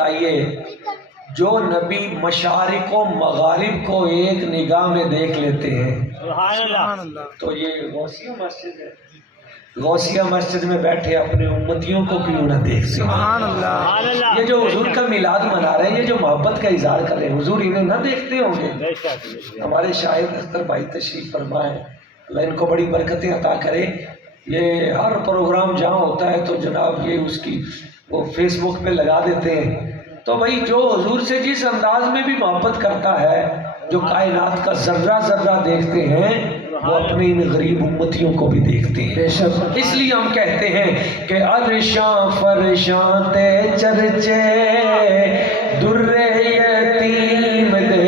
آئیے جو نبی مشارق و مغارب کو ایک نگاہ میں دیکھ لیتے ہیں تو یہ غوثیہ مسجد ہے، غوثیہ مسجد میں بیٹھے اپنے امتیوں کو کیوں نہ دیکھتے؟ سبحان اللہ۔ یہ جو حضور کا میلاد منا رہے ہیں، یہ جو محبت کا اظہار کر رہے ہیں، حضور انہیں نہ دیکھتے ہوں گے؟ ہمارے شاہد اختر بھائی تشریف فرمائے، اللہ ان کو بڑی برکتیں عطا کرے۔ یہ ہر پروگرام جہاں ہوتا ہے تو جناب یہ اس کی وہ فیس بک پہ لگا دیتے ہیں۔ تو بھائی جو حضور سے جس انداز میں بھی محبت کرتا ہے، جو کائنات کا ذرہ ذرہ دیکھتے ہیں، وہ اپنے ان غریب امتیوں کو بھی دیکھتے ہیں۔ اس لیے ہم کہتے ہیں کہ عرشاں فرشاں تے چرچے در یتیم دے،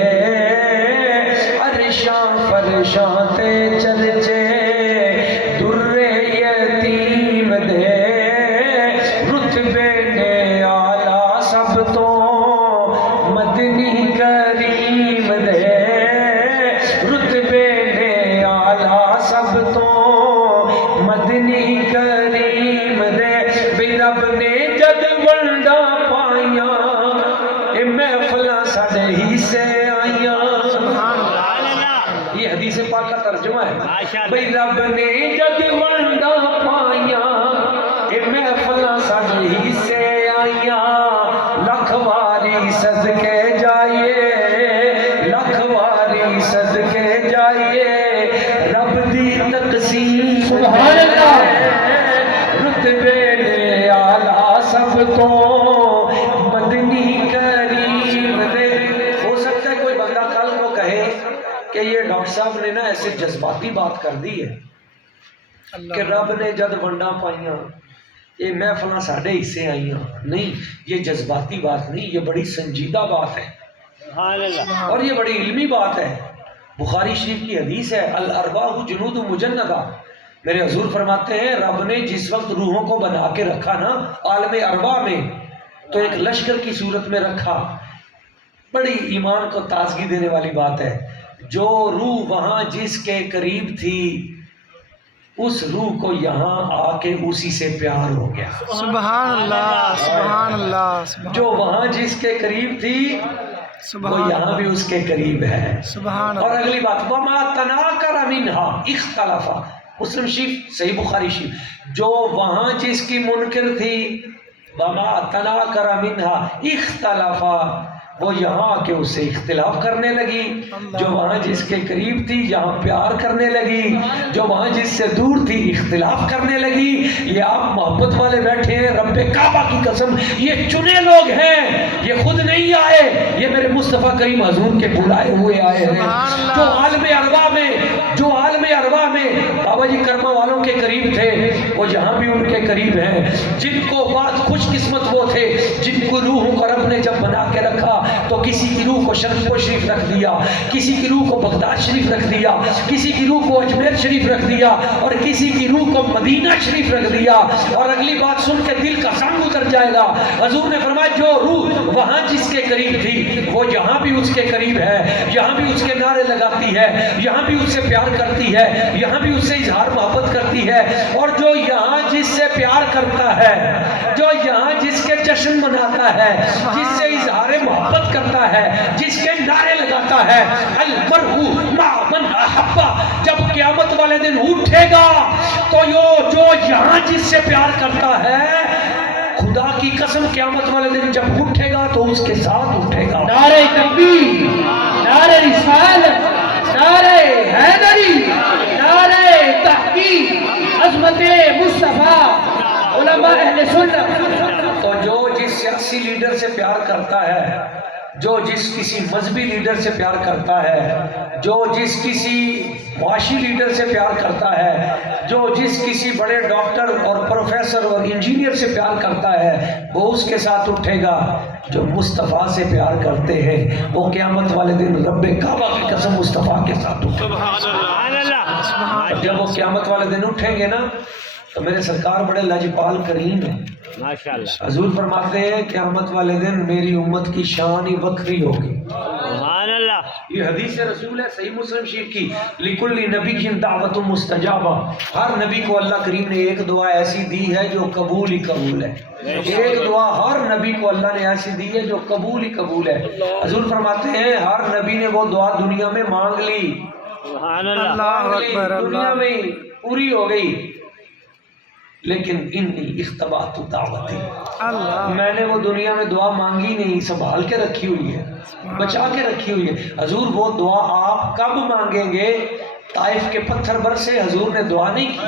عرشاں فرشاں تے چرچے در یتیم دے، رتبے نے آلہ سب تو مدنی کریم دے، رتبے نے آلہ سب تو مدنی کریم دے، بے رب نے جد ونڈا پائیاں اے محفلاں ساڈے ہی سے آئیاں۔ یہ حدیث پاک کا ترجمہ ہے۔ بے رب نے جد ونڈا پائیاں اے محفلاں ساڈے ہی سے آئیاں، لکھ واری صدقے جائیے، لکھ واری صدقے جائیے، رب دی تقسیم سبحان اللہ، رتبے نے آلہ سب تو مدنی کریم دے۔ ہو سکتا ہے کوئی بندہ کل کو کہے کہ یہ ڈاکٹر صاحب نے نا ایسے جذباتی بات کر دی ہے کہ رب نے جد ونڈا پائیاں یہ محفلاں ساڈے حصے آئیاں۔ نہیں، یہ جذباتی بات نہیں، یہ بڑی سنجیدہ بات ہے اور یہ بڑی علمی بات ہے۔ بخاری شریف کی حدیث ہے، الارواح جنود مجندہ۔ میرے حضور فرماتے ہیں رب نے جس وقت روحوں کو بنا کے رکھا نا عالم ارواح میں، تو ایک لشکر کی صورت میں رکھا۔ بڑی ایمان کو تازگی دینے والی بات ہے۔ جو روح وہاں جس کے قریب تھی، اس روح کو یہاں آ کے اسی سے پیار ہو گیا۔ سبحان اللہ، سبحان اللہ، جو وہاں جس کے قریب تھی وہ یہاں بھی اس کے قریب ہے۔ سبحان اور اللہ۔ اگلی بات وما تناکر منہا اختلافا، مسلم شریف صحیح بخاری شریف، جو وہاں جس کی منکر تھی وما تناکر منہا اختلافا، وہ یہاں آ کے اس سے اختلاف کرنے لگی۔ جو وہاں جس کے قریب تھی یہاں پیار کرنے لگی، جو وہاں جس سے دور تھی اختلاف کرنے لگی۔ یہ آپ محبت والے بیٹھے ہیں، رب کعبہ کی قسم یہ چنے لوگ ہیں، یہ خود نہیں آئے، یہ میرے مصطفیٰ کریم حضور کے بلائے ہوئے آئے ہیں۔ جو عالم ارواح میں، جو عالم ارواح میں بابا جی کرما والوں کے قریب تھے، وہ یہاں بھی ان کے قریب ہیں۔ جن کو بات خوش قسمت وہ تھے جن کو روحوں کو رب نے جب بنا کے رکھا تو کسی کی روح کو شرف شریف رکھ دیا، کسی کی روح کو بغداد شریف رکھ دیا، کسی کی روح کو اجمیر شریف رکھ دیا، اور کسی کی روح کو مدینہ شریف رکھ دیا۔ اور اگلی بات سن کے دل کا زنگ اتر جائے گا۔ حضور نے فرمایا جو روح وہاں جس کے قریب تھی وہ یہاں بھی اس کے قریب ہے، یہاں بھی اس کے نعرے لگاتی ہے، یہاں بھی اس سے پیار کرتی ہے، یہاں بھی اس سے اظہار محبت کرتی ہے۔ اور جو یہاں جس سے پیار کرتا ہے، جو یہاں جس کے جشن مناتا ہے، جس سے اظہار محبت کرتا ہے، جس کے نعرے لگاتا ہے، المرء مع من احب، جب قیامت والے دن اٹھے گا تو جو یہاں جس سے پیار کرتا ہے، خدا کی قسم قیامت والے دن جب اٹھے گا تو اس کے ساتھ اٹھے گا۔ نعرہ تکبیر، نعرہ رسالت، نعرہ حیدری، نعرہ تحقیق، عظمت مصطفیٰ، علماء اہل سنت۔ تو جو جس سیاسی لیڈر سے پیار کرتا ہے، جو جس کسی مذہبی لیڈر سے پیار کرتا ہے، جو جس کسی معاشی لیڈر سے پیار کرتا ہے، جو جس کسی بڑے ڈاکٹر اور پروفیسر اور انجینئر سے پیار کرتا ہے، وہ اس کے ساتھ اٹھے گا۔ جو مصطفیٰ سے پیار کرتے ہیں وہ قیامت والے دن رب کعبہ کی قسم مصطفیٰ کے ساتھ اٹھے گا۔ جب وہ قیامت والے دن اٹھیں گے نا تو میرے سرکار بڑے لاجپال کریم ہیں۔ حضور فرماتے ہیں قیامت والے دن میری امت کی شان ہی وکری ہوگی۔ یہ حدیث رسول ہے صحیح مسلم شریف کی، لکل نبی دعوت مستجابہ، ہر نبی کو اللہ کریم نے ایک دعا ایسی دی ہے جو قبول ہی قبول ہے، ایک دعا ہر نبی کو اللہ نے ایسی دی ہے جو قبول ہی قبول ہے۔ حضور فرماتے ہیں ہر نبی نے وہ دعا دنیا میں مانگ لی، دنیا میں پوری ہو گئی، لیکن انی اختبات دعوتی، میں نے وہ دنیا میں دعا مانگی نہیں، سنبھال کے رکھی ہوئی ہے، بچا کے رکھی ہوئی ہے۔ حضور وہ دعا آپ کب مانگیں گے؟ طائف کے پتھر برسے، حضور نے دعا نہیں کی،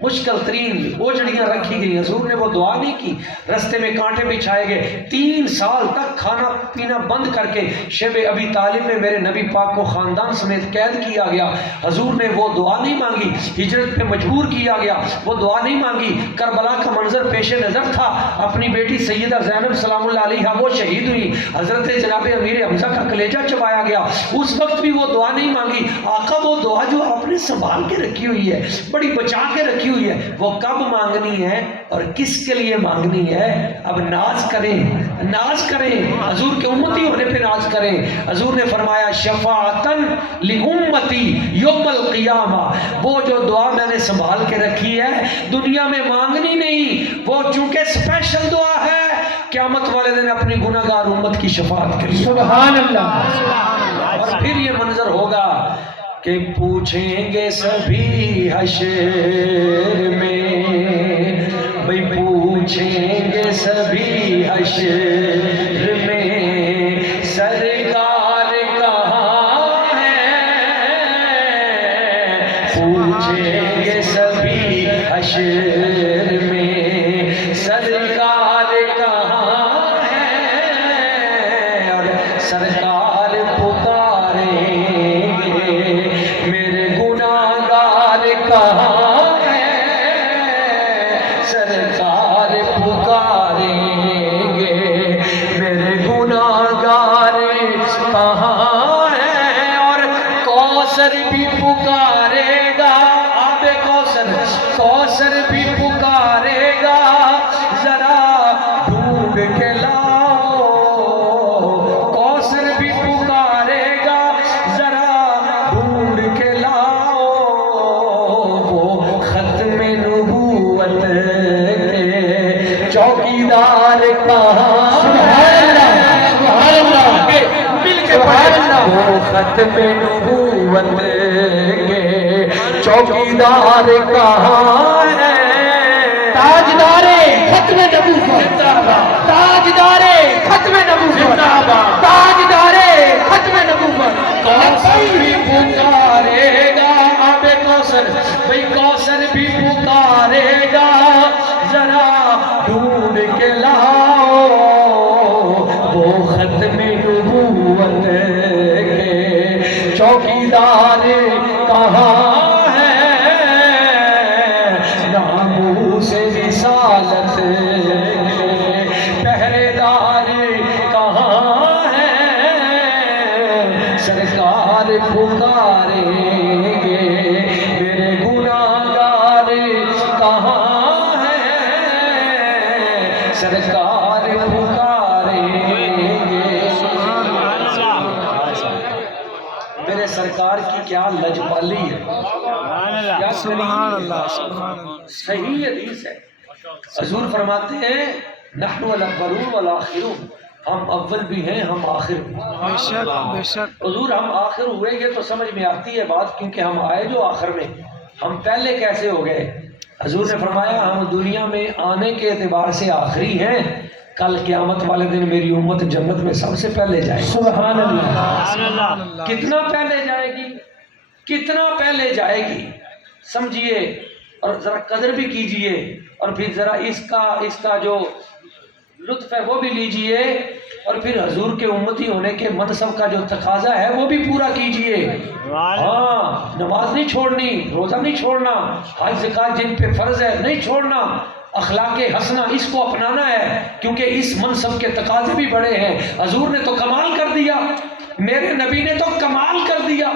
مشکل ترین اوجڑیاں رکھی گئی، حضور نے وہ دعا نہیں کی، رستے میں کانٹے بچھائے گئے، 3 سال تک کھانا پینا بند کر کے شب ابی طالب میں میرے نبی پاک کو خاندان سمیت قید کیا گیا، حضور نے وہ دعا نہیں مانگی، ہجرت پہ مجبور کیا گیا، وہ دعا نہیں مانگی، کربلا کا منظر پیش نظر تھا، اپنی بیٹی سیدہ زینب سلام اللہ علیہا وہ شہید ہوئی، حضرت جناب امیر حمزہ کا کلیجہ چبایا گیا، اس وقت بھی وہ دعا نہیں مانگی۔ آقا وہ دعا جو آپ نے سنبھال کے رکھی ہوئی ہے، بڑی بچا کے رکھی ہوئی ہے، وہ کب مانگنی ہے اور کس کے لیے مانگنی ہے؟ اب ناز کریں، ناز کریں، حضور کے امتی ہونے پہ ناز کریں۔ حضور نے فرمایا شفاعتن لامتی یوم القیامہ، وہ جو دعا میں نے سنبھال کے رکھی ہے دنیا میں مانگنی نہیں، وہ چونکہ اسپیشل دعا ہے، قیامت والے دن اپنی گناہ گار امت کی شفاعت کے لیے۔ سبحان اللہ۔ اور پھر یہ منظر ہوگا کہ پوچھیں گے سبھی حشر میں، بھئی پوچھیں گے سبھی حشر میں سرکار کہاں ہے، پوچھیں گے سبھی حشر میں سرکار کہاں ہے، اور سرکار پکاریں میرے گناہگار کہاں ہے، سرکار پکاریں گے میرے گناہگار کہاں ہے، اور کوثر بھی پکارے گا، آب کوثر، کوثر بھی پکارے گا، ذرا ڈھونڈ کے لاؤ، کوثر بھی پکارے گا، ذرا ڈھونڈ کے لاؤ، وہ ختم نبوت کے چوکیدار کہاں ہے، مل کے وہ ختم نبوت کے چوکیدار کہاں ہے، تاجدار ختم نبوت، تاجدار ختم نبوت، تاجدار ختم نبوت، کوثر بھی پکارے گا، آب کوثر، بھئی کوثر بھی پکارے گا، ذرا ڈھونڈ کے لاؤ، وہ ختم نبوت کے چوکیدار کہاں ہے، ناموس رسالت کے پہرے دار کہاں ہے، سرکار پکاریں گے میرے گناہگار کہاں ہے، سرکار پکاریں گے۔ میرے سرکار کی کیا لجپالی ہے، کیا سبحان اللہ، سبحان اللہ۔ صحیح حدیث ہے، حضور فرماتے ہیں نحن الاولون والآخرون، ہم اول بھی ہیں ہم آخر بھی۔ بے شک بے شک۔ حضور ہم آخر ہوئے گے تو سمجھ میں آتی ہے بات، کیونکہ ہم آئے جو آخر میں، ہم پہلے کیسے ہو گئے؟ حضور نے فرمایا ہم دنیا میں آنے کے اعتبار سے آخری ہیں، کل قیامت والے دن میری امت جنت میں سب سے پہلے جائے گی۔ سبحان اللہ۔ کتنا پہلے جائے گی، کتنا پہلے جائے گی، سمجھیے اور ذرا قدر بھی کیجئے، اور پھر ذرا اس کا جو لطف ہے وہ بھی لیجئے، اور پھر حضور کے امتی ہونے کے منصب کا جو تقاضا ہے وہ بھی پورا کیجئے۔ ہاں، نماز نہیں چھوڑنی، روزہ نہیں چھوڑنا، حج زکات جن پہ فرض ہے نہیں چھوڑنا، اخلاق حسنہ اس کو اپنانا ہے، کیونکہ اس منصب کے تقاضے بھی بڑے ہیں۔ حضور نے تو کمال کر دیا، میرے نبی نے تو کمال کر دیا،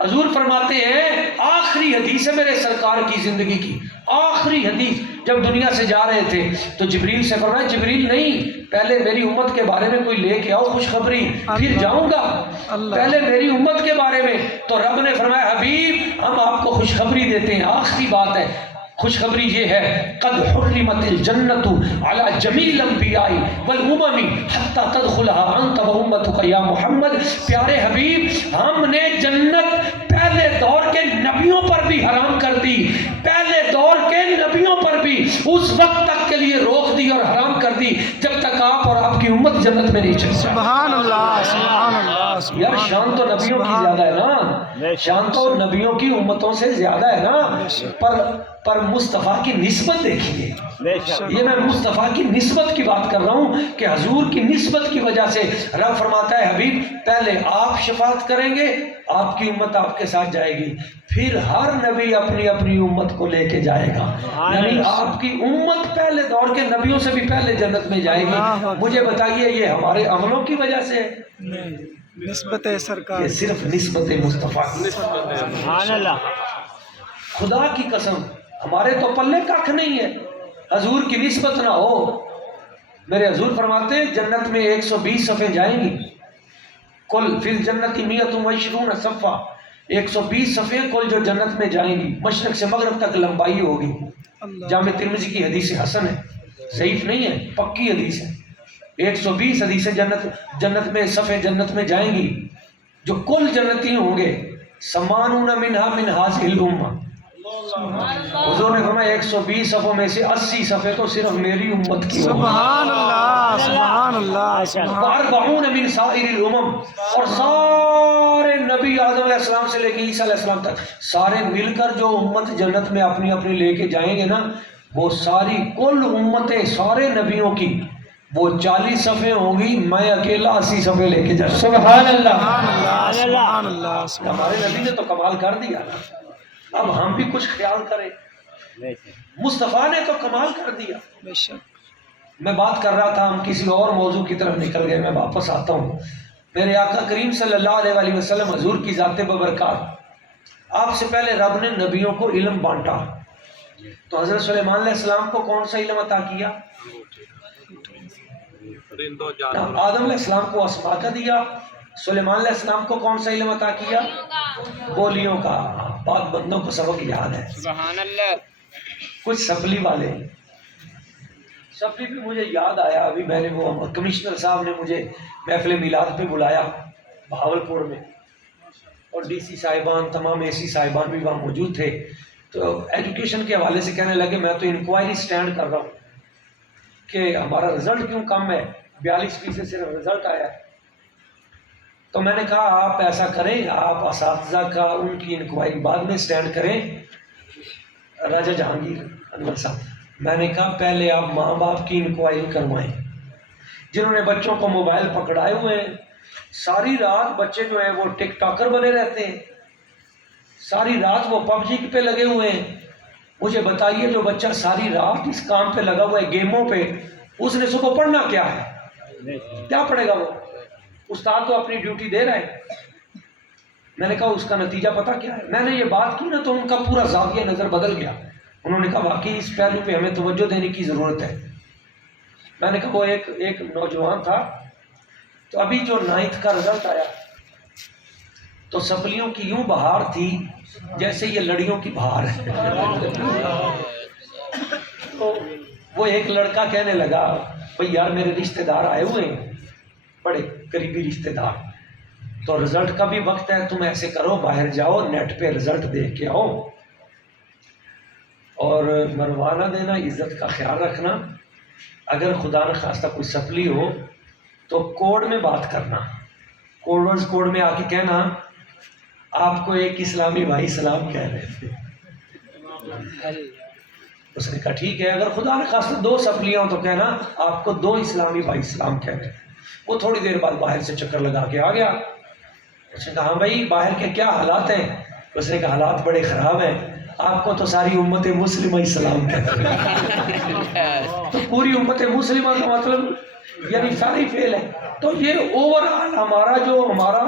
حضور فرماتے ہیں آخری حدیث ہے میرے سرکار کی زندگی کی آخری حدیث، جب دنیا سے جا رہے تھے تو جبریل سے فرمایا جبریل نہیں، پہلے میری امت کے بارے میں کوئی لے کے آؤ خوشخبری، پھر جاؤں گا، پہلے میری امت کے بارے میں۔ تو رب نے فرمایا حبیب ہم آپ کو خوشخبری دیتے ہیں، آخری بات ہے، خوشخبری یہ ہے قد حرمت الجنت علی جمیع الانبیاء والامم حتی تدخلها انت وامتک یا محمد۔ پیارے حبیب ہم نے جنت پہلے دور کے نبیوں پر بھی حرام کر دی، پہلے دور کے نبیوں پر بھی اس وقت تک کے لیے روک دی اور حرام کر دی جب تک آپ اور آپ کی امت جنت میں نہیں چل سکتی۔ سبحان اللہ سبحان اللہ یار شان تو نبیوں کی زیادہ ہے نا، شان تو نبیوں کی امتوں سے زیادہ ہے نا، پر مصطفیٰ کی نسبت دیکھیے، یہ میں مصطفیٰ کی نسبت کی بات کر رہا ہوں کہ حضور کی نسبت کی وجہ سے رب فرماتا ہے حبیب پہلے آپ شفاعت کریں گے، آپ کی امت آپ کے ساتھ جائے گی، پھر ہر نبی اپنی اپنی امت کو لے کے جائے گا، یعنی آپ کی امت پہلے دور کے نبیوں سے بھی پہلے جنت میں جائے گی۔ مجھے بتائیے یہ ہمارے عملوں کی وجہ سے ہے؟ نسبت سرکار، یہ صرف نسبت مصطفیٰ کی۔ سبحان اللہ، خدا کی قسم ہمارے تو پلے کخ نہیں ہے، حضور کی نسبت نہ ہو۔ میرے حضور فرماتے ہیں جنت میں 120 صفیں جائیں گی، کل فی الجنت 120 صفہ، 120 صفیں کل جو جنت میں جائیں گی، مشرق سے مغرب تک لمبائی ہوگی۔ جامع ترمذی کی حدیث حسن ہے، ضعیف نہیں ہے، پکی حدیث ہے۔ 120 حدیثیں جنت میں صفیں جنت میں جائیں گی، جو کل جنتی ہوں گے، سمانون منہا من ہذہ الامہ۔ حضور نے فرمایا 120 صفوں میں سے 80 صفیں تو صرف میری امت کی ہوں گی، سبحان اللہ سبحان اللہ سبحان واربعون من سائر الامم، اور سارے نبی آدم علیہ السلام سے لے کے عیسیٰ علیہ السلام تک سارے مل کر جو امت جنت میں اپنی اپنی لے کے جائیں گے نا، وہ ساری کل امتیں سارے نبیوں کی وہ 40 صفیں ہوں گی، میں اکیلا 80 صفیں لے کے جاؤں۔ سبحان اللہ، سبحان اللہ سبحان ہمارے نبی نے تو کمال کر دیا، اب ہم بھی کچھ خیال کریں۔ مصطفیٰ نے تو کمال کر دیا۔ بے شک، میں بات کر رہا تھا، ہم کسی اور موضوع کی طرف نکل گئے، میں واپس آتا ہوں۔ میرے آقا کریم صلی اللہ علیہ وآلہ وسلم حضور کی ذات ببرکات، آپ سے پہلے رب نے نبیوں کو علم بانٹا، تو حضرت سلیمان علیہ السلام کو کون سا علم عطا کیا؟ آدم علیہ السلام کو اسماء کا دیا، سلیمان علیہ السلام کو کون سا علم عطا کیا؟ بولیوں کا۔ بات بندوں کو سبق یاد ہے، سبحان اللہ، کچھ سپلی والے، سپلی بھی مجھے یاد آیا، ابھی میں نے وہ کمشنر صاحب نے مجھے محفل میلاد پہ بلایا بہاولپور میں، اور ڈی سی صاحبان، تمام اے سی صاحبان بھی وہاں موجود تھے، تو ایجوکیشن کے حوالے سے کہنے لگے میں تو انکوائری سٹینڈ کر رہا ہوں کہ ہمارا رزلٹ کیوں کم ہے، 42% صرف رزلٹ آیا ہے۔ تو میں نے کہا آپ ایسا کریں، آپ اساتذہ کا ان کی انکوائری بعد میں سٹینڈ کریں، راجہ جہانگیر انور صاحب، میں نے کہا پہلے آپ ماں باپ کی انکوائری کروائیں، جنہوں نے بچوں کو موبائل پکڑائے ہوئے ہیں، ساری رات بچے جو ہیں وہ ٹک ٹاکر بنے رہتے ہیں، ساری رات وہ پب جی پہ لگے ہوئے ہیں۔ مجھے بتائیے جو بچہ ساری رات اس کام پہ لگا ہوا ہے، گیموں پہ، اس نے صبح پڑھنا کیا ہے؟ کیا پڑھے گا وہ؟ استاد تو اپنی ڈیوٹی دے رہا ہے۔ میں نے کہا اس کا نتیجہ پتہ کیا ہے؟ میں نے یہ بات کی نا تو ان کا پورا زاویہ نظر بدل گیا، انہوں نے کہا واقعی اس پہلو پہ ہمیں توجہ دینے کی ضرورت ہے۔ میں نے کہا وہ ایک نوجوان تھا، تو ابھی جو 9th کا رزلٹ آیا تو سپلیوں کی یوں بہار تھی جیسے یہ لڑیوں کی بہار ہے۔ تو وہ ایک لڑکا کہنے لگا بھئی یار میرے رشتہ دار آئے ہوئے ہیں، بڑے قریبی رشتہ دار، تو رزلٹ کا بھی وقت ہے، تم ایسے کرو باہر جاؤ نیٹ پہ رزلٹ دیکھ کے آؤ، اور مروا نہ دینا، عزت کا خیال رکھنا، اگر خدا نخواستہ کوئی سپلی ہو تو کوڈ میں بات کرنا، کوڈ میں آ کے کہنا آپ کو ایک اسلامی بھائی سلام کہہ رہے تھے۔ اس نے کہا ٹھیک ہے، اگر خدا نخواستہ 2 سپلیاں ہوں تو کہنا آپ کو 2 اسلامی بھائی سلام کہہ رہے تھے۔ وہ تھوڑی دیر بعد باہر سے چکر لگا کے آ گیا۔ اس نے کہا ہاں بھائی باہر کے کیا حالات ہیں؟ اس نے کہا حالات بڑے خراب ہیں، آپ کو تو ساری امت مسلمہ ہی سلام کہتے ہیں۔ تو پوری امت مسلمہ کا مطلب یعنی ساری فیل ہے۔ تو یہ اوور آل ہمارا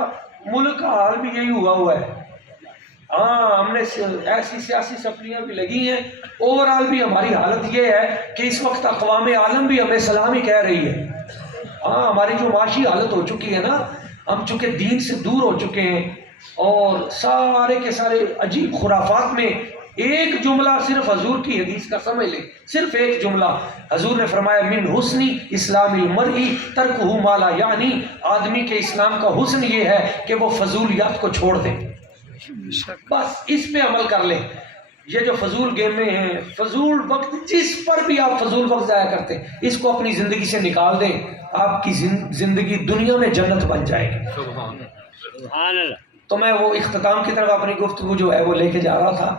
ملک کا حال بھی یہی ہوا ہے ہاں ہم نے ایسی سیاسی سپلیاں بھی لگی ہیں، اوورآل بھی ہماری حالت یہ ہے کہ اس وقت اقوام عالم بھی ہمیں سلام ہی کہہ رہی ہے۔ ہاں ہماری جو معاشی حالت ہو چکی ہے نا، ہم چونکہ دین سے دور ہو چکے ہیں، اور سارے کے سارے عجیب خرافات میں ایک جملہ صرف حضور کی حدیث کا سمجھ لیں، صرف ایک جملہ حضور نے فرمایا من حسنی اسلام المرئی ترکہ ما لا یعنی، آدمی کے اسلام کا حسن یہ ہے کہ وہ فضولیات کو چھوڑ دے، بے شک بس اس پہ عمل کر لیں۔ یہ جو فضول گیمیں ہیں، فضول وقت، جس پر بھی آپ فضول وقت ضائع کرتے ہیں، اس کو اپنی زندگی سے نکال دیں، آپ کی زندگی دنیا میں جنت بن جائے گی۔ سبحان اللہ۔ تو میں وہ اختتام کی طرف اپنی گفتگو جو ہے وہ لے کے جا رہا تھا۔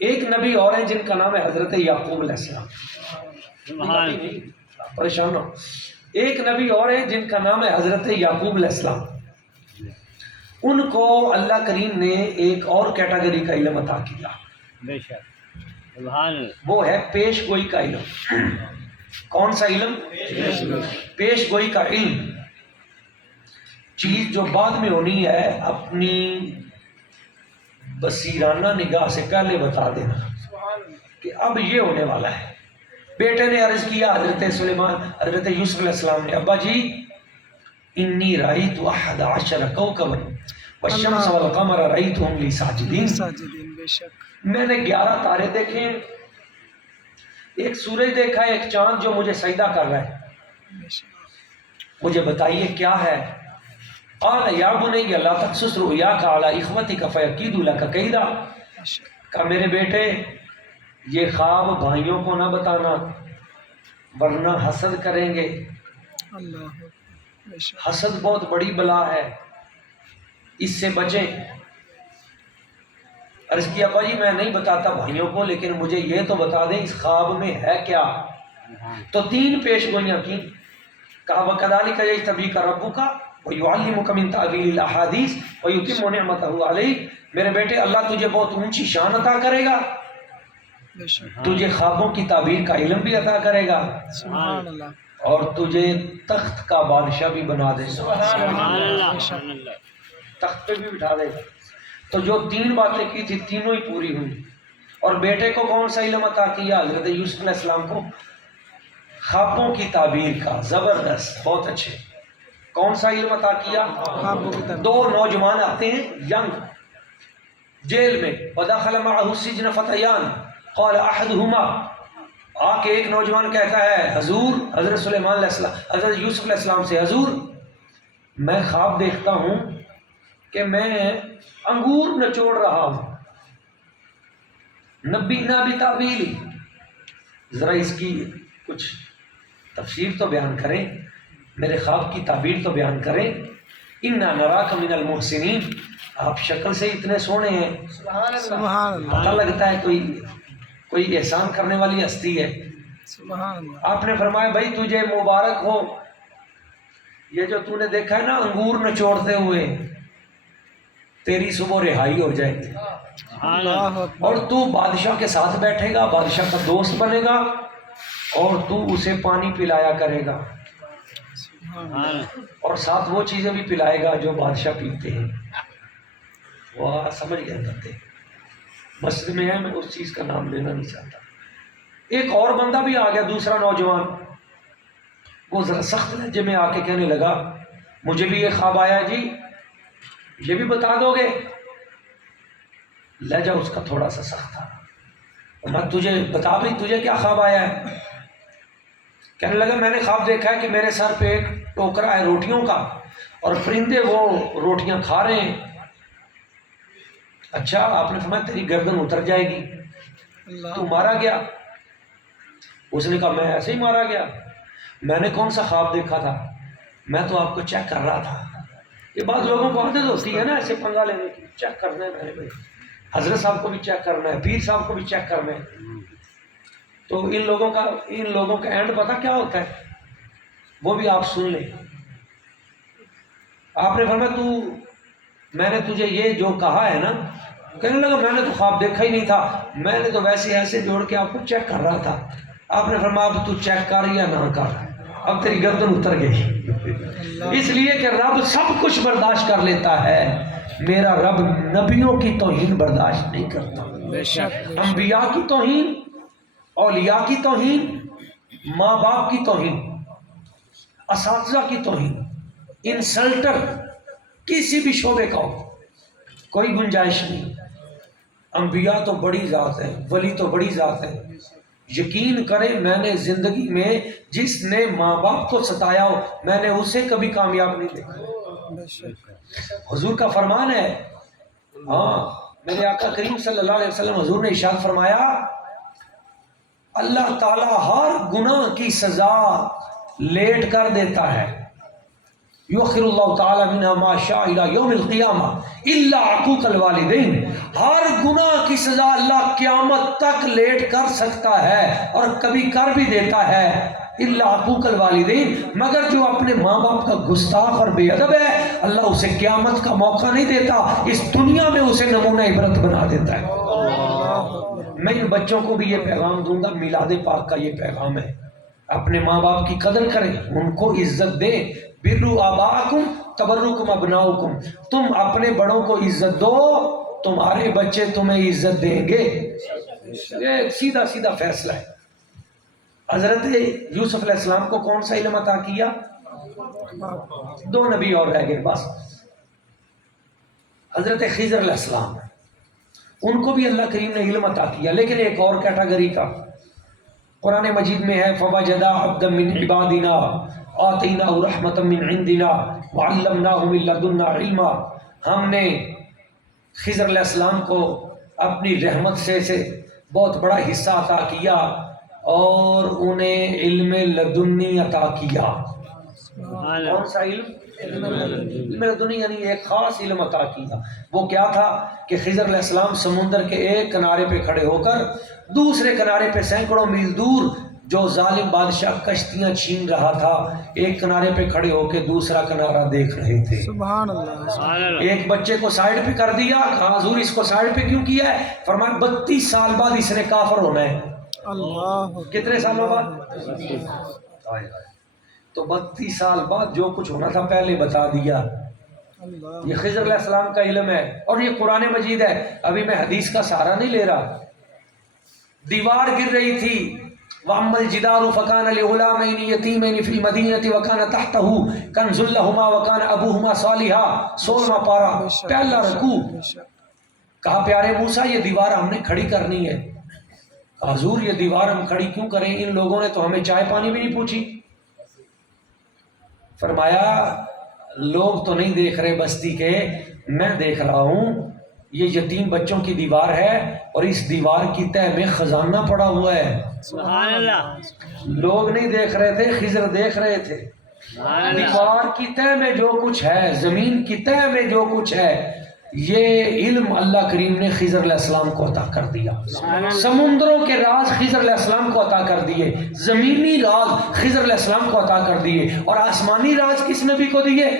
ایک نبی اور ہیں جن کا نام ہے حضرت یعقوب علیہ السلام۔ سبحان اللہ۔ پریشان ہو، ایک نبی اور ہیں جن کا نام ہے حضرت یعقوب علیہ السلام۔ ان کو اللہ کریم نے ایک اور کیٹیگری کا علم عطا کیا، بے شک سبحان اللہ۔ وہ ہے پیش گوئی کا علم۔ کون سا علم؟ پیش گوئی کا علم۔ چیز جو بعد میں ہونی ہے اپنی بصیرانہ نگاہ سے پہلے بتا دینا کہ اب یہ ہونے والا ہے۔ بیٹے نے عرض کیا حضرت سلیمان، حضرت یوسف علیہ السلام نے، ابا جی انی رأیت احد عشر کوکبا والشمس والقمر رأیتهم لی ساجدین، ساجدین، بے شک میں نے 11 تارے دیکھے ہیں، ایک سورج دیکھا ہے، ایک چاند جو مجھے سجدہ کر رہا ہے، بے شک مجھے بتائیے کیا ہے؟ قال یا بنی لا تقصص رؤیاک علی اخوتک فیکیدوا لک کیدا، بے شک کہ میرے بیٹے یہ خواب بھائیوں کو نہ بتانا ورنہ حسد کریں گے، اللہ بے شک حسد بہت بڑی بلا ہے، اس سے بچیں۔ عرض کیا ابا جی میں نہیں بتاتا بھائیوں کو، لیکن مجھے یہ تو بتا دیں اس خواب میں ہے کیا؟ تو 3 پیش گوئیاں کی، کہا وَكَذَلِكَ يَجْتَبِيكَ رَبُّكَ وَيُعَلِّمُكَ مِن تَأْوِيلِ الْأَحَادِيثِ وَيُتِمُّ نِعْمَتَهُ عَلَيْكَ، میرے بیٹے اللہ تجھے بہت اونچی شان عطا کرے گا، بے شک تجھے خوابوں کی تعبیر کا علم بھی عطا کرے گا، سبحان اللہ اور تجھے تخت کا بادشاہ بھی بنا دے گا، سبحان اللہ۔ سبحان اللہ۔ تخت پہ بھی بٹھا دے گا۔ تو جو 3 باتیں کی تھی تینوں ہی پوری ہوئی۔ اور بیٹے کو کون سا علم عطا کیا؟ حضرت یوسف علیہ السلام کو خوابوں کی تعبیر کا، زبردست، بہت اچھے۔ کون سا علم عطا کیا؟ خوابوں کی تعبیر۔ 2 نوجوان آتے ہیں ینگ جیل میں، وَدَخَلَ مَعَهُ السِّجْنَ فَتَيَانِ قَالَ أَحَدُهُمَا، آ کے ایک نوجوان کہتا ہے حضور، حضرت سلیمان علیہ السلام، حضرت یوسف علیہ السلام سے، حضور میں خواب دیکھتا ہوں کہ میں انگور نچوڑ رہا ہوں، نبینا بتاویلی، ذرا اس کی کچھ تفسیر تو بیان کریں، میرے خواب کی تعبیر تو بیان کریں۔ اِنَّا نَرَاكَ مِنَ الْمُحْسِنِينَ، آپ شکل سے اتنے سونے ہیں، سبحان اللہ پتہ لگتا ہے کوئی احسان کرنے والی ہستی ہے۔ سبحان اللہ آپ نے فرمایا بھائی تجھے مبارک ہو، یہ جو تو نے دیکھا ہے نا انگور نچوڑتے ہوئے، تیری صبح رہائی ہو جائے گی، سبحان اللہ اللہ۔ اکبر اور تو بادشاہ کے ساتھ بیٹھے گا، بادشاہ کا دوست بنے گا، اور تو اسے پانی پلایا کرے گا، سبحان سبحان اللہ اللہ۔ اور ساتھ وہ چیزیں بھی پلائے گا جو بادشاہ پیتے ہیں۔ وہ سمجھ گیا کرتے، مسجد میں ہے، میں اس چیز کا نام لینا نہیں چاہتا۔ ایک اور بندہ بھی آ گیا، دوسرا نوجوان، وہ ذرا سخت لہجے میں آ کے کہنے لگا مجھے بھی یہ خواب آیا ہے جی، یہ بھی بتا دو گے؟ لہجہ اس کا تھوڑا سا سخت تھا، میں تجھے بتا بھی، تجھے کیا خواب آیا ہے؟ کہنے لگا میں نے خواب دیکھا ہے کہ میرے سر پہ ایک ٹوکرا ہے روٹیوں کا، اور پرندے وہ روٹیاں کھا رہے ہیں۔ اچھا، آپ نے فرمایا تیری گردن اتر جائے گی، تو اللہ مارا گیا؟ اس نے کہا میں ایسے ہی مارا گیا، میں نے کون سا خواب دیکھا تھا، میں تو آپ کو چیک کر رہا تھا۔ یہ بعض لوگوں کو عادت ہوتی ہے نا ایسے پنگا لینے کی، چیک کرنا ہے میرے بھائی، حضرت صاحب کو بھی چیک کرنا ہے، پیر صاحب کو بھی چیک کرنا ہے۔ تو ان لوگوں کا اینڈ پتہ کیا ہوتا ہے، وہ بھی آپ سن لیں۔ آپ نے فرمایا میں نے تجھے یہ جو کہا ہے نا، کہنے لگا میں نے تو خواب دیکھا ہی نہیں تھا، میں نے تو ویسے ایسے جوڑ کے آپ کو چیک کر رہا تھا۔ آپ نے فرمایا اب تو چیک کر یا نہ کر، اب تیری گردن اتر گئی، اس لیے کہ رب سب کچھ برداشت کر لیتا ہے، میرا رب نبیوں کی توہین برداشت نہیں کرتا، بے شک انبیاء کی توہین، اولیاء کی توہین، ماں باپ کی توہین، اساتذہ کی توہین، انسلٹر کسی بھی شعبے کا ہو، کوئی گنجائش نہیں۔ انبیاء تو بڑی ذات ہے، ولی تو بڑی ذات ہے۔ یقین کریں میں نے زندگی میں جس نے ماں باپ کو ستایا ہو میں نے اسے کبھی کامیاب نہیں دیکھا۔ بے شک حضور کا فرمان ہے، ہاں میرے آقا کریم صلی اللہ علیہ وسلم حضور نے ارشاد فرمایا اللہ تعالیٰ ہر گناہ کی سزا لیٹ کر دیتا ہے، یؤخر اللہ تعالیٰ منها ما شاء الى یوم القیامہ الا عقوق الوالدین، ہر گناہ کی سزا اللہ قیامت تک لیٹ کر سکتا ہے اور کبھی کر بھی دیتا ہے، الا عقوق الوالدین، مگر جو اپنے ماں باپ کا گستاخ اور بے ادب ہے اللہ اسے قیامت کا موقع نہیں دیتا، اس دنیا میں اسے نمونہ عبرت بنا دیتا ہے۔ میں ان بچوں کو بھی یہ پیغام دوں گا، میلاد پاک کا یہ پیغام ہے، اپنے ماں باپ کی قدر کریں، ان کو عزت دیں، برو آباءکم تبرکم ابناؤکم، تم اپنے بڑوں کو عزت دو تمہارے بچے تمہیں عزت دیں گے۔ یہ سیدھا سیدھا فیصلہ ہے۔ حضرت یوسف علیہ السلام کو کون سا علم عطا کیا؟ 2 نبی اور رہ گئے بس، حضرت خضر علیہ السلام، ان کو بھی اللہ کریم نے علم عطا کیا، لیکن ایک اور کیٹیگری کا قرآن مجید میں ہے فوجدا عبدا من عبادنا آتیناہ رحمۃ من عندنا وعلمناہ من لدنا علما، ہم نے خضر علیہ السلام کو اپنی رحمت سے بہت بڑا حصہ عطا کیا اور انہیں علم لدنی عطا کیا۔ کون سا علم؟ علم لدنی، یعنی ایک خاص علم عطا کیا۔ وہ کیا تھا کہ خضر علیہ السلام سمندر کے ایک کنارے پہ کھڑے ہو کر دوسرے کنارے پہ سینکڑوں میل دور جو ظالم بادشاہ کشتیاں چھین رہا تھا ایک کنارے پہ کھڑے ہو کے دوسرا کنارہ دیکھ رہے تھے۔ سبحان اللہ۔ ایک بچے کو سائیڈ پہ کر دیا، کہا حضور اس کو سائیڈ پہ کیوں کیا ہے؟ فرمایا 32 سال بعد اس نے کافر ہونا ہے۔ اللہ، کتنے سالوں بعد؟ تو 32 سال بعد جو کچھ ہونا تھا پہلے بتا دیا۔ اللہ، یہ خضر علیہ السلام کا علم ہے اور یہ قرآن مجید ہے۔ ابھی میں حدیث کا سہارا نہیں لے رہا۔ دیوار گر رہی تھی، وَأَمَّا الْجِدَارُ فَكَانَ لِغُلَامَيْنِ يَتِيمَيْنِ فِي الْمَدِينَةِ وَكَانَ تَحْتَهُ كَنْزٌ لَهُمَا وَكَانَ أَبُوهُمَا صَالِحًا، 16واں پارہ پہلا رکوع۔ کہا پیارے موسیٰ یہ دیوار ہم نے کھڑی کرنی ہے۔ کہا حضور یہ دیوار ہم کھڑی کیوں کریں؟ ان لوگوں نے تو ہمیں چائے پانی بھی نہیں پوچھی۔ فرمایا لوگ تو نہیں دیکھ رہے بستی کے، میں دیکھ رہا ہوں، یہ یتیم بچوں کی دیوار ہے اور اس دیوار کی تہ میں خزانہ پڑا ہوا ہے۔ سبحان اللہ، لوگ نہیں دیکھ رہے تھے، خضر دیکھ رہے تھے۔ سبحان اللہ، دیوار کی تہ میں جو کچھ ہے، زمین کی تہ میں جو کچھ ہے، یہ علم اللہ کریم نے خضر علیہ السلام کو عطا کر دیا۔ سمندروں کے راز خضر علیہ السلام کو عطا کر دیے، زمینی راز خضر علیہ السلام کو عطا کر دیے، اور آسمانی راز کس نبی کو دیے؟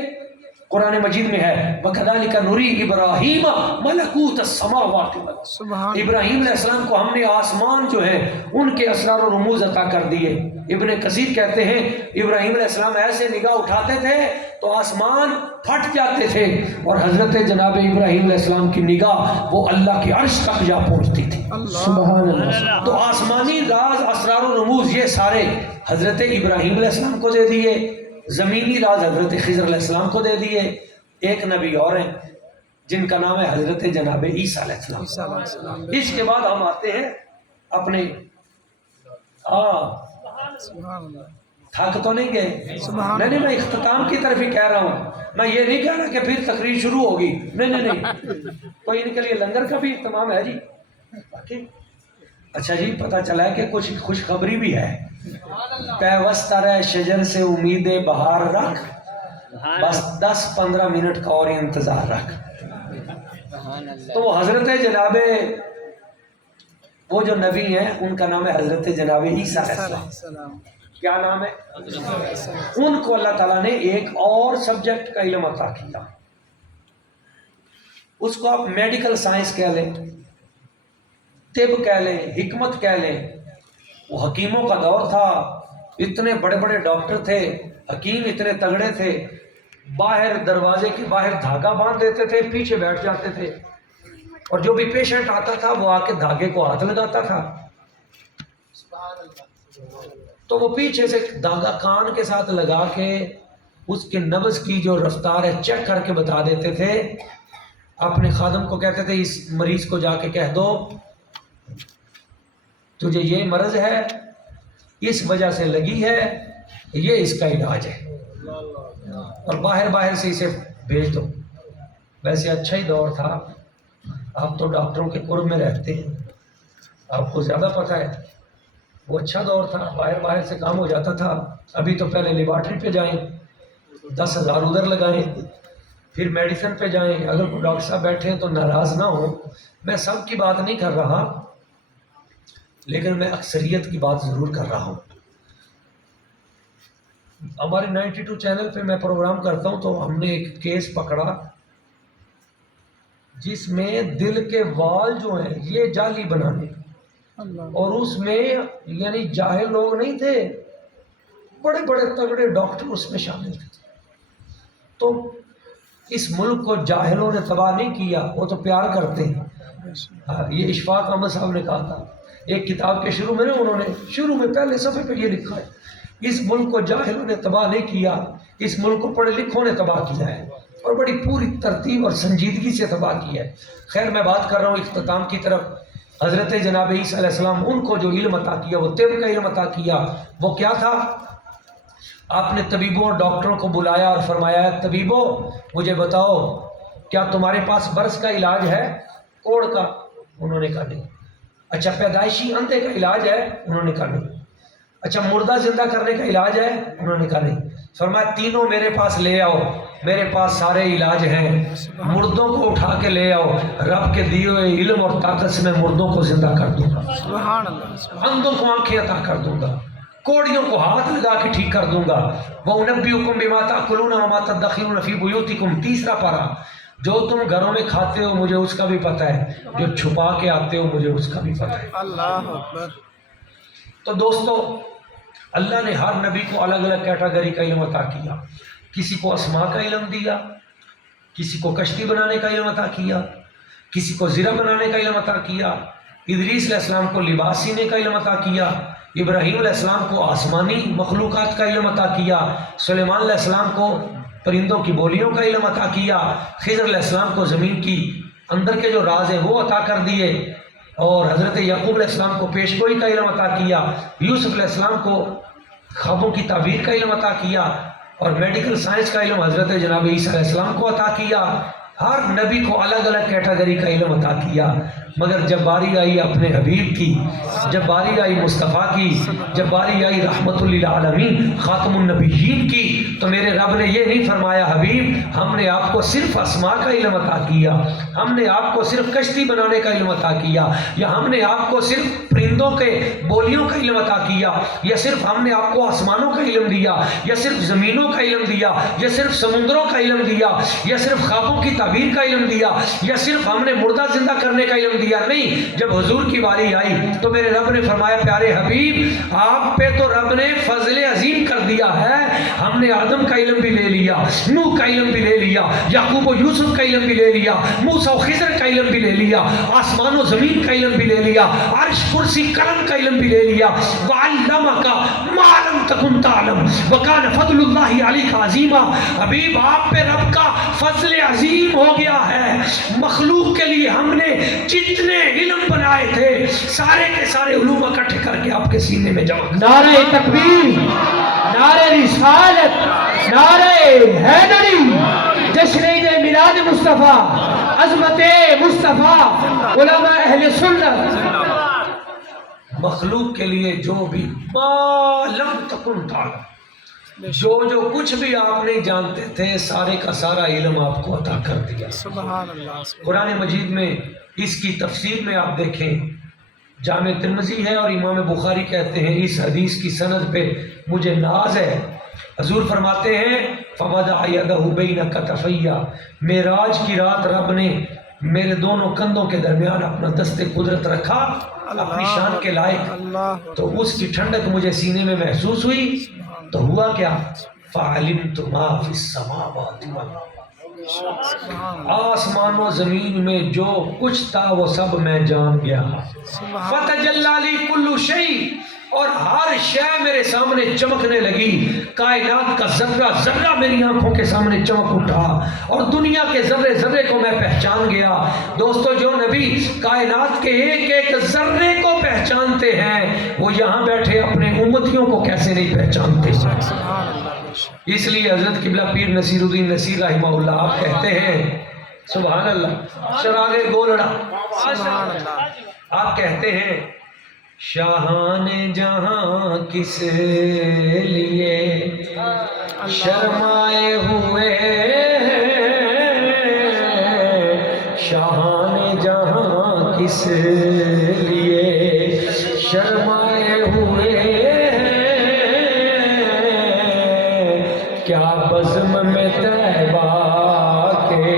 قرآن مجید میں ہے وَكَذَلِكَ نُرِي إِبْرَاهِيمَ مَلَكُوتَ السَّمَاوَاتِ وَالْأَرْضِ، سبحان ابراہیم علیہ السلام کو ہم نے آسمان جو ہے ان کے اسرار و رموز عطا کر دیے۔ ابن کثیر کہتے ہیں ابراہیم علیہ السلام ایسے نگاہ اٹھاتے تھے تو آسمان پھٹ جاتے تھے، اور حضرت جناب ابراہیم علیہ السلام کی نگاہ وہ اللہ کی عرش تک جا پہنچتی تھی۔ سبحان اللہ۔ تو آسمانی راز اسرار و رموز یہ سارے حضرت ابراہیم علیہ السلام کو دے دیے، زمینی راز حضرت خضر علیہ السلام کو دے دیے۔ ایک نبی اور ہیں جن کا نام ہے حضرت جناب عیسیٰ علیہ السلام۔ عیسیٰ علیہ السلام، اس کے بعد ہم آتے ہیں اپنے سبحان اللہ، تھک تو نہیں گئے؟ سبحان نہیں میں اختتام کی طرف ہی کہہ رہا ہوں، میں یہ نہیں کہہ رہا کہ پھر تقریر شروع ہوگی، نہیں کوئی ان کے لیے لنگر کا بھی اہتمام ہے جی۔ اچھا جی، پتہ چلا ہے کہ کچھ خوشخبری بھی ہے۔ پیوستہ رہ شجر سے امید بہار رکھ، بس 10-15 منٹ کا اور انتظار رکھ۔ تو وہ حضرت جناب وہ جو نبی ہیں ان کا نام ہے حضرت جناب عیسیٰ علیہ السلام۔ کیا نام ہے؟ ان کو اللہ تعالیٰ نے ایک اور سبجیکٹ کا علم عطا کیا، اس کو آپ میڈیکل سائنس کہہ لیں، طب کہہ لیں، حکمت کہہ لیں۔ وہ حکیموں کا دور تھا، اتنے بڑے بڑے ڈاکٹر تھے، حکیم اتنے تگڑے تھے، باہر دروازے کے باہر دھاگا باندھ دیتے تھے، پیچھے بیٹھ جاتے تھے، اور جو بھی پیشنٹ آتا تھا وہ آ کے دھاگے کو ہاتھ لگاتا تھا تو وہ پیچھے سے دھاگا کان کے ساتھ لگا کے اس کے نبض کی جو رفتار ہے چیک کر کے بتا دیتے تھے. اپنے خادم کو کہتے تھے اس مریض کو جا کے کہہ دو تجھے یہ مرض ہے، اس وجہ سے لگی ہے، یہ اس کا علاج ہے، اور باہر سے اسے بھیج دو. ویسے اچھا ہی دور تھا. آپ تو ڈاکٹروں کے قرب میں رہتے ہیں، آپ کو زیادہ پتہ ہے. وہ اچھا دور تھا، باہر سے کام ہو جاتا تھا. ابھی تو پہلے لیبارٹری پہ جائیں، 10,000 ادھر لگائیں، پھر میڈیسن پہ جائیں. اگر کوئی ڈاکٹر صاحب بیٹھے ہیں تو ناراض نہ ہوں، میں سب کی بات نہیں کر رہا، لیکن میں اکثریت کی بات ضرور کر رہا ہوں. ہمارے 92 چینل پہ میں پروگرام کرتا ہوں تو ہم نے ایک کیس پکڑا جس میں دل کے وال جو ہیں یہ جعلی بنانے، اور اس میں یعنی جاہل لوگ نہیں تھے، بڑے بڑے تگڑے ڈاکٹر اس میں شامل تھے. تو اس ملک کو جاہلوں نے تباہ نہیں کیا، وہ تو پیار کرتے ہیں. یہ اشفاق احمد صاحب نے کہا تھا ایک کتاب کے شروع میں نا، انہوں نے شروع میں پہلے صفحے پہ یہ لکھا ہے، اس ملک کو جاہلوں نے تباہ نہیں کیا، اس ملک کو پڑھے لکھوں نے تباہ کیا ہے، اور بڑی پوری ترتیب اور سنجیدگی سے تباہ کیا ہے. خیر میں بات کر رہا ہوں اختتام کی طرف. حضرت جناب عیسیٰ علیہ السلام ان کو جو علم عطا کیا، وہ طب کا علم عطا کیا، وہ کیا تھا؟ آپ نے طبیبوں اور ڈاکٹروں کو بلایا اور فرمایا طبیبوں مجھے بتاؤ کیا تمہارے پاس برس کا علاج ہے؟ کوڑ کا؟ انہوں نے کہا نہیں. اچھا پیدائشی اندھے کا علاج ہے؟ انہوں نے کہا نہیں. اچھا مردہ زندہ کرنے کا علاج ہے؟ انہوں نے کہا نہیں. فرمایا تینوں میرے پاس لے آؤ، میرے پاس سارے علاج ہیں. مردوں کو اٹھا کے لے آؤ، رب کے دیے ہوئے علم اور طاقت سے میں مردوں کو زندہ کر دوں گا، سبحان اللہ، اندھوں کو آنکھیں عطا کر دوں گا، کوڑیوں کو ہاتھ لگا کے ٹھیک کر دوں گا. وَأُنَبِّئُكُم بِمَا تَأْكُلُونَ وَمَا تَدَّخِرُونَ فِي بُيُوتِكُم. تیسرا پارہ، جو تم گھروں میں کھاتے ہو مجھے اس کا بھی پتہ ہے، جو چھپا کے آتے ہو مجھے اس کا بھی پتہ ہے. اللہ اکبر. تو دوستو اللہ نے ہر نبی کو الگ الگ کیٹیگری کا علم عطا کیا. کسی کو اسماء کا علم دیا، کسی کو کشتی بنانے کا علم عطا کیا، کسی کو زرہ بنانے کا علم عطا کیا. ادریس علیہ السلام کو لباس سینے کا علم عطا کیا. ابراہیم علیہ السلام کو آسمانی مخلوقات کا علم عطا کیا. سلیمان علیہ السلام کو پرندوں کی بولیوں کا علم عطا کیا. خضر علیہ السلام کو زمین کی اندر کے جو راز ہیں وہ عطا کر دیے، اور حضرت یعقوب علیہ السلام کو پیش گوئی کا علم عطا کیا. یوسف علیہ السلام کو خوابوں کی تعبیر کا علم عطا کیا، اور میڈیکل سائنس کا علم حضرت جناب عیسیٰ علیہ السلام کو عطا کیا. ہر نبی کو الگ الگ کیٹیگری کا علم عطا کیا. مگر جب باری آئی اپنے حبیب کی، جب باری آئی مصطفیٰ کی، جب باری آئی رحمت للعالمین خاتم النبیین کی، تو میرے رب نے یہ نہیں فرمایا حبیب ہم نے آپ کو صرف اسماء کا علم عطا کیا، ہم نے آپ کو صرف کشتی بنانے کا علم عطا کیا، یا ہم نے آپ کو صرف پرندوں کے بولیوں کا علم عطا کیا، یا صرف ہم نے آپ کو آسمانوں کا علم دیا، یا صرف زمینوں کا علم دیا، یا صرف سمندروں کا علم دیا، یا صرف خوابوں کی تعبیر کا علم دیا، یا صرف ہم نے مردہ زندہ کرنے کا علم دیا. نہیں، جب حضور کی باری آئی تو میرے رب نے فرمایا پیارے حبیب آپ پہ تو رب نے فضل عظیم کر دیا ہے، ہم نے آدم کا علم بھی لے لیا، نوح کا علم بھی لے لیا، یعقوب و یوسف کا علم بھی لے لیا، موسیٰ و خضر کا علم بھی لے لیا، آسمان و زمین کا علم بھی لے لیا، عرش کرسی قلم کا علم بھی لے لیا. وَعَلَّمَكَ مَا لَمْ تَكُنْ تَعْلَمْ وَكَانَ فَضْلُ اللَّهِ عَلَيْكَ عَظِيمًا. حبیب آپ پہ رب کا فضل عظیم ہو گیا ہے. مخلوق کے لیے ہم نے جتنے علم بنائے تھے سارے کے سارے علوم اکٹھے کر کے آپ کے سینے میں جمع. نعرہ تکبیر، نعرہ رسالت، نعرہ حیدری، جشن عید میلاد مصطفیٰ، عظمت مصطفیٰ، علماء اہل سنت. مخلوق کے لیے جو بھی ما لم تکن تعلم، جو کچھ بھی آپ نہیں جانتے تھے سارے کا سارا علم آپ کو عطا کر دیا. سبحان اللہ. قرآن مجید میں اس کی تفسیر میں آپ دیکھیں، جامع ترمذی ہے اور امام بخاری کہتے ہیں اس حدیث کی سند پہ مجھے ناز ہے. حضور فرماتے ہیں فَوَضَعَ يَدَهُ بَيْنَ كَتَفَيَّ، معراج کی رات رب نے میرے دونوں کندھوں کے درمیان اپنا دست قدرت رکھا اپنی شان کے لائق، اللہ تو اس کی ٹھنڈک مجھے سینے میں محسوس ہوئی. تو ہوا کیا؟ فعلمت ما فی السماوات والارض، آسمان و زمین میں جو کچھ تھا وہ سب میں جان گیا. فتجلی لی کل شیء، اور ہر شے میرے سامنے چمکنے لگی. کائنات کا ذرہ ذرہ میری آنکھوں کے سامنے چمک اٹھا اور دنیا کے ذرے ذرے کو میں پہچان گیا. دوستو جو نبی کائنات کے ایک ایک ذرے کو پہچانتے ہیں وہ یہاں بیٹھے اپنے امتیوں کو کیسے نہیں پہچانتے؟ اس لیے حضرت قبلہ پیر نصیر الدین نصیر رحمہ اللہ آپ کہتے ہیں سبحان اللہ، چراغ گولڑا آپ کہتے ہیں شاہان جہاں کس لیے شرمائے ہوئے، شاہان جہاں کس لیے شرمائے ہوئے، کیا بزم میں طیبہ کے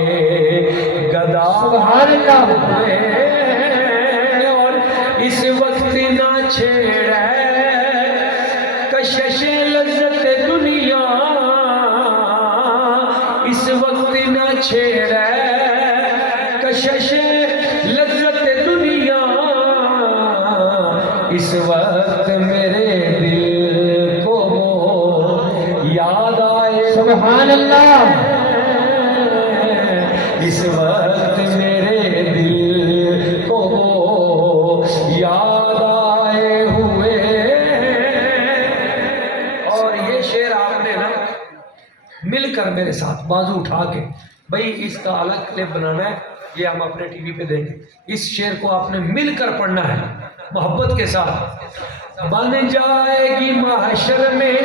گدا سبحان اللہ ہوئے، اور اس وقت نہ چھیڑے کشش لذت دنیا، اس وقت نہ چھیڑے کشش لذت دنیا، اس وقت میرے دل کو یاد آئے. سبحان اللہ، اس وقت میرے دل کو یاد آئے ہوئے. اور یہ شعر آپ نے نا مل کر میرے ساتھ بازو اٹھا کے، بھائی اس کا الگ کلپ بنانا ہے، یہ ہم اپنے ٹی وی پہ دیں گے. اس شعر کو آپ نے مل کر پڑھنا ہے محبت کے ساتھ. بن جائے گی محشر میں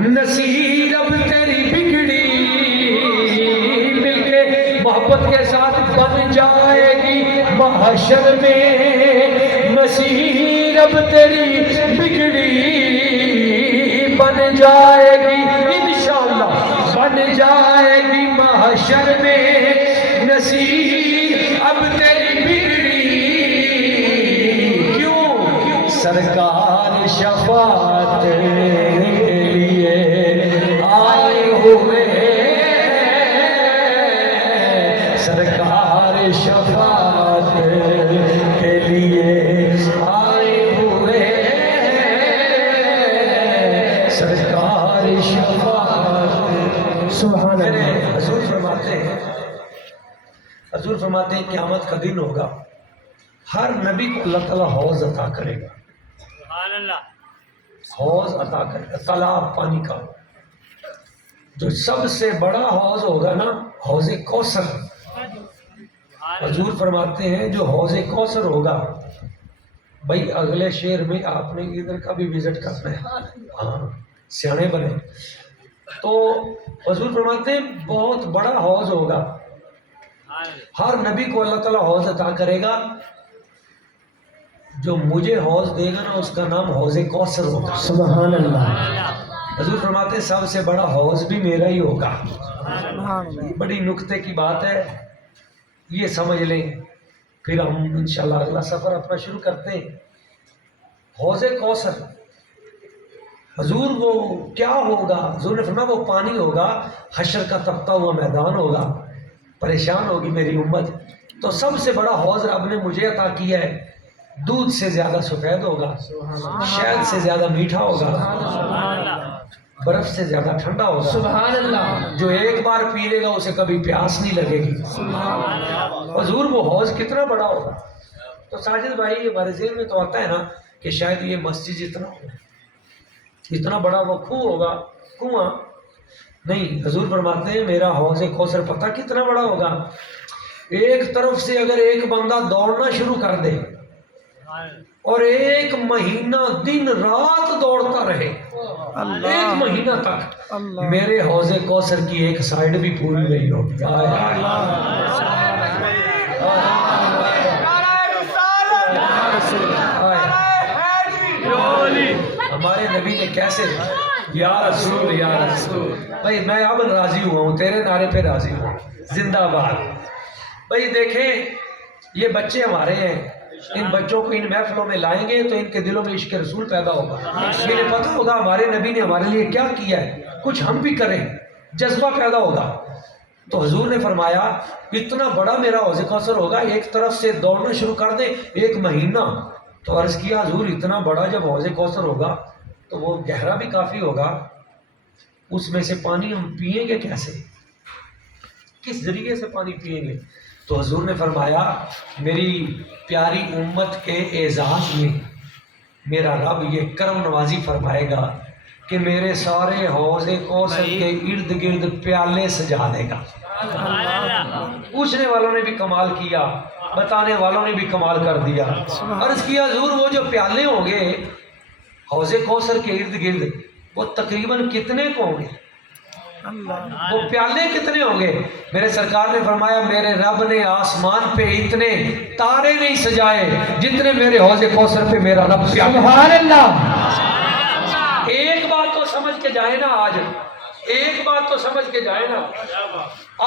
نصیر اب تیری بگڑی، مل کے محبت کے ساتھ. بن جائے گی محشر میں نصیر اب تیری بگڑی، بن جائے گی انشاءاللہ، بن جائے گی محشر میں نصیر اب تیری بگڑی. کیوں؟ سرکار شفاعت کے لیے آئے ہوئے، سرکار شفاعت کے لیے آئے ہوئے، سرکار شفاعت. سبحان اللہ. حضور فرماتے ہیں، حضور فرماتے ہیں قیامت کا دن ہوگا، ہر نبی کو اللہ تعالیٰ حوض عطا کرے گا. سبحان اللہ. حوض عطا کرے گا، تالاب پانی کا. جو سب سے بڑا حوض ہوگا نا حوض کوثر. حضور فرماتے ہیں جو حوض کوثر ہوگا، بھائی اگلے شہر میں آپ نے ادھر کا بھی وزٹ کرنا ہے، ہاں سیانے بنے. تو حضور فرماتے ہیں بہت بڑا حوض ہوگا، ہر نبی کو اللہ تعالیٰ حوض عطا کرے گا. جو مجھے حوض دے گا نا اس کا نام حوض کوثر ہوگا. سبحان اللہ. حضور فرماتے ہیں سب سے بڑا حوض بھی میرا ہی ہوگا. سبحان اللہ. بڑی نکتے کی بات ہے، یہ سمجھ لیں. پھر ہم انشاءاللہ اگلا سفر اپنا شروع کرتے ہیں. حوض کوثر حضور وہ کیا ہوگا؟ حضور نے فرمایا وہ پانی ہوگا، حشر کا تپتا ہوا میدان ہوگا، پریشان ہوگی میری امت. تو سب سے بڑا حوض رب نے مجھے عطا کیا ہے، دودھ سے زیادہ سفید ہوگا، شہد سے زیادہ میٹھا ہوگا، برف سے زیادہ ٹھنڈا ہوگا. سبحان اللہ. جو ایک بار پی لے گا اسے کبھی پیاس نہیں لگے گی. حضور وہ حوض کتنا بڑا ہوگا. تو ساجد بھائی ہمارے ذہن میں تو آتا ہے نا کہ شاید یہ مسجد جتنا ہوگا، اتنا بڑا وہ کنواں ہوگا. کنواں نہیں، حضور فرماتے ہیں میرا حوض کوثر پتہ کتنا بڑا ہوگا. ایک طرف سے اگر ایک بندہ دوڑنا شروع کر دے اور ایک مہینہ دن رات دوڑتا رہے، ایک مہینہ تک، میرے حوض کوثر کی ایک سائیڈ بھی پوری نہیں ہوگی. ہمارے نبی نے کیسے یا رسول یا رسول. بھائی میں اب راضی ہوا ہوں، تیرے نعرے پہ راضی ہوں. زندہ باد. بھائی دیکھیں یہ بچے ہمارے ہیں، ان بچوں کو ان محفلوں میں لائیں گے تو ان کے دلوں میں عشق رسول پیدا ہوگا، انہیں پتہ ہوگا ہمارے نبی نے ہمارے لیے کیا کیا ہے، کچھ ہم بھی کریں، جذبہ پیدا ہوگا۔ تو حضور نے فرمایا اتنا بڑا میرا حوض کوثر ہوگا، ایک طرف سے دوڑنا شروع کر دیں 1 مہینہ۔ تو عرض کیا حضور اتنا بڑا جب حوض کوثر ہوگا تو وہ گہرا بھی کافی ہوگا، اس میں سے پانی ہم پئیں گے کیسے، کس ذریعے سے پانی پئیں گے؟ تو حضور نے فرمایا میری پیاری امت کے اعزاز میں میرا رب یہ کرم نوازی فرمائے گا کہ میرے سارے حوض کوثر کے ارد گرد پیالے سجا دے گا۔ پوچھنے والوں نے بھی کمال کیا، بتانے والوں نے بھی کمال کر دیا۔ عرض کیا حضور وہ جو پیالے ہوں گے حوض کوثر کے ارد گرد وہ تقریباً کتنے کو ہوں گے، وہ پیالے کتنے ہوں گے؟ میرے سرکار نے فرمایا میرے رب نے آسمان پہ اتنے تارے نہیں سجائے جتنے میرے حوض کوثر پہ میرا رب پیالے۔ سبحان اللہ۔ ایک بات تو سمجھ کے جائے نا، آج ایک بات تو سمجھ کے جائے نا،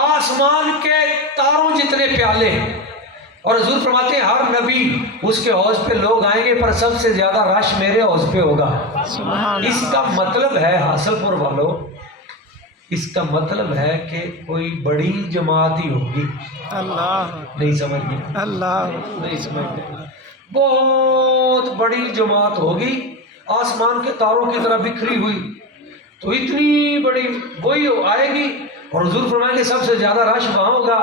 آسمان کے تاروں جتنے پیالے ہیں۔ اور حضور فرماتے ہیں ہر نبی اس کے حوض پہ لوگ آئیں گے پر سب سے زیادہ رش میرے حوض پہ ہوگا۔ اس کا مطلب ہے حاصل پور والوں، اس کا مطلب ہے کہ کوئی بڑی جماعت ہی ہوگی۔ نہیں سمجھ گئے؟ نہیں سمجھ گئے؟ بہت بڑی جماعت ہوگی آسمان کے تاروں کی طرح بکھری ہوئی، تو اتنی بڑی وہی آئے گی اور حضور فرمائیں گے سب سے زیادہ رش وہاں ہوگا،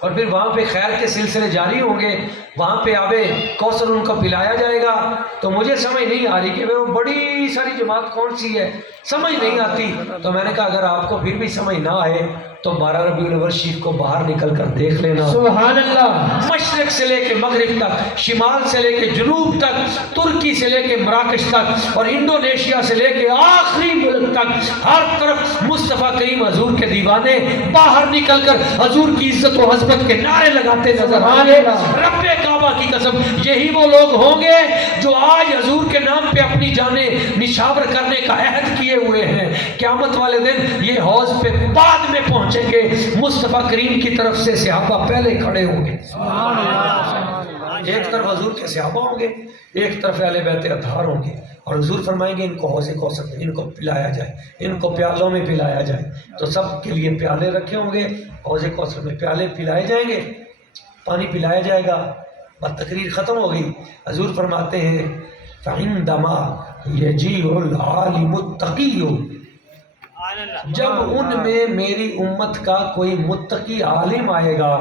اور پھر وہاں پہ خیر کے سلسلے جاری ہوں گے، وہاں پہ آب کوثر ان کو پلایا جائے گا۔ تو مجھے سمجھ نہیں آ رہی کہ وہ بڑی ساری جماعت کون سی ہے، سمجھ نہیں آتی۔ تو میں نے کہا اگر آپ کو پھر بھی سمجھ نہ آئے تو 12 ربیع الاول شریف کو باہر نکل کر دیکھ لینا۔ سبحان اللہ۔ مشرق سے لے کے مغرب تک، شمال سے لے کے جنوب تک، ترکی سے لے کے مراکش تک، اور انڈونیشیا سے لے کے آخری ملک تک، ہر طرف مصطفیٰ کریم حضور کے دیوانے باہر نکل کر حضور کی عزت و عظمت کے نعرے لگاتے نظر آئیں گے۔ رب کعبہ کی قسم یہی وہ لوگ ہوں گے جو آج حضور کے نام پہ اپنی جانیں نشاور کرنے کا عہد کیے ہوئے ہیں۔ قیامت والے دن یہ حوض پہ بعد میں پہنچیں گے، مصطفیٰ کریم کی طرف سے صحابہ پہلے کھڑے ہوں گے۔ ایک طرف حضور کے صحابہ ہوں گے، ایک طرف اہل بیت اطہار ہوں گے، اور حضور فرمائیں گے ان کو حوض کوثر میں ان کو پلایا جائے، ان کو پیالوں میں پلایا جائے۔ تو سب کے لیے پیالے رکھے ہوں گے، حوض کوثر میں پیالے پلائے جائیں گے، پانی پلایا جائے گا۔ بس تقریر ختم ہو گئی۔ حضور فرماتے ہیں فَعِندَمَا يَجِيءُ الْعَالِمُ التَّقِيُّ، جب ان میں میری امت کا کوئی متقی عالم آئے گا۔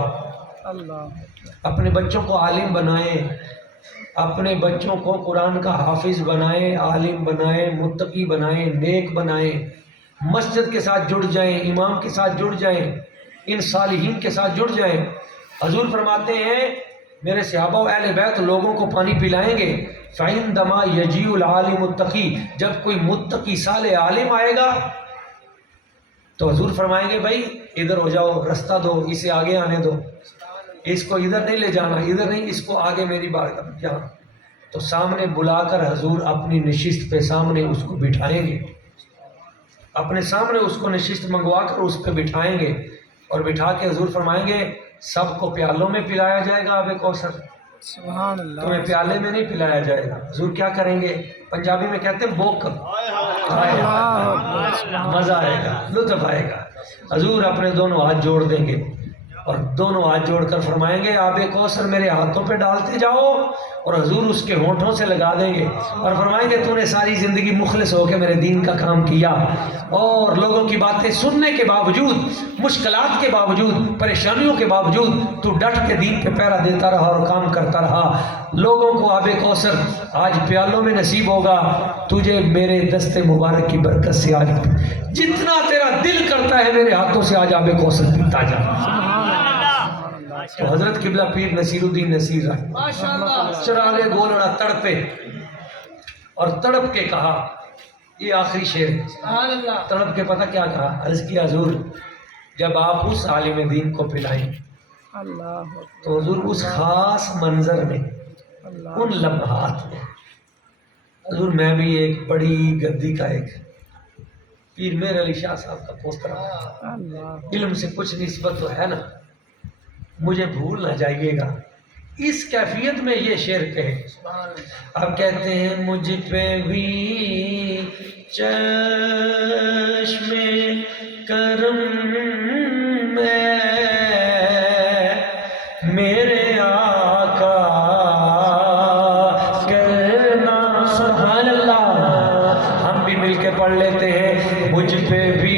اپنے بچوں کو عالم بنائیں، اپنے بچوں کو قرآن کا حافظ بنائیں، عالم بنائیں، متقی بنائیں، نیک بنائیں، مسجد کے ساتھ جڑ جائیں، امام کے ساتھ جڑ جائیں، ان صالحین کے ساتھ جڑ جائیں۔ حضور فرماتے ہیں میرے صحابہ و اہل بیت لوگوں کو پانی پلائیں گے۔ فَعِندَمَا يَجِيءُ الْعَالِمُ التَّقِي، جب کوئی متقی صالح عالم آئے گا تو حضور فرمائیں گے بھائی ادھر ہو جاؤ، رستہ دو، اسے آگے آنے دو، اس کو ادھر نہیں لے جانا، ادھر نہیں، اس کو آگے میری بارگاہ میں جانا۔ تو سامنے بلا کر حضور اپنی نشست پہ سامنے اس کو بٹھائیں گے، اپنے سامنے اس کو نشست منگوا کر اس پہ بٹھائیں گے، اور بٹھا کے حضور فرمائیں گے سب کو پیالوں میں پلایا جائے گا آب کوثر، سبحان اللہ۔ تمہیں پیالے میں نہیں پلایا جائے گا۔ حضور کیا کریں گے؟ پنجابی میں کہتے ہیں بوک، مزہ آئے گا، لطف آئے گا۔ حضور اپنے دونوں ہاتھ جوڑ دیں گے اور دونوں ہاتھ جوڑ کر فرمائیں گے آب کوثر میرے ہاتھوں پہ ڈالتے جاؤ، اور حضور اس کے ہونٹوں سے لگا دیں گے اور فرمائیں گے تو نے ساری زندگی مخلص ہو کے میرے دین کا کام کیا، اور لوگوں کی باتیں سننے کے باوجود، مشکلات کے باوجود، پریشانیوں کے باوجود تو ڈٹ کے دین پہ پہرا دیتا رہا اور کام کرتا رہا۔ لوگوں کو آب کوثر آج پیالوں میں نصیب ہوگا، تجھے میرے دست مبارک کی برکت سے آج جتنا تیرا دل کرتا ہے میرے ہاتھوں سے آج آب کوثر پیتا جا۔ تو حضرت قبلہ پیر نصیر الدین نصیر چراغ گولڑا تڑپے اور تڑپ کے کہا، یہ آخری شعر ہے، تڑپ کے پتہ کیا کہا؟ عرض کیا حضور جب آپ اس عالم دین کو پلائیں تو حضور اس خاص منظر میں، ان لمحات میں، حضور میں بھی ایک بڑی گدی کا ایک پیر میر علی شاہ صاحب کا پوتر، علم سے کچھ نسبت تو ہے نا، مجھے بھول نہ جائیے گا اس کیفیت میں یہ شعر کہے. اب کہتے ہیں مجھ پہ بھی چشم کرم ہے میرے آقا کرنا. سبحان اللہ. ہم بھی مل کے پڑھ لیتے ہیں. مجھ پہ بھی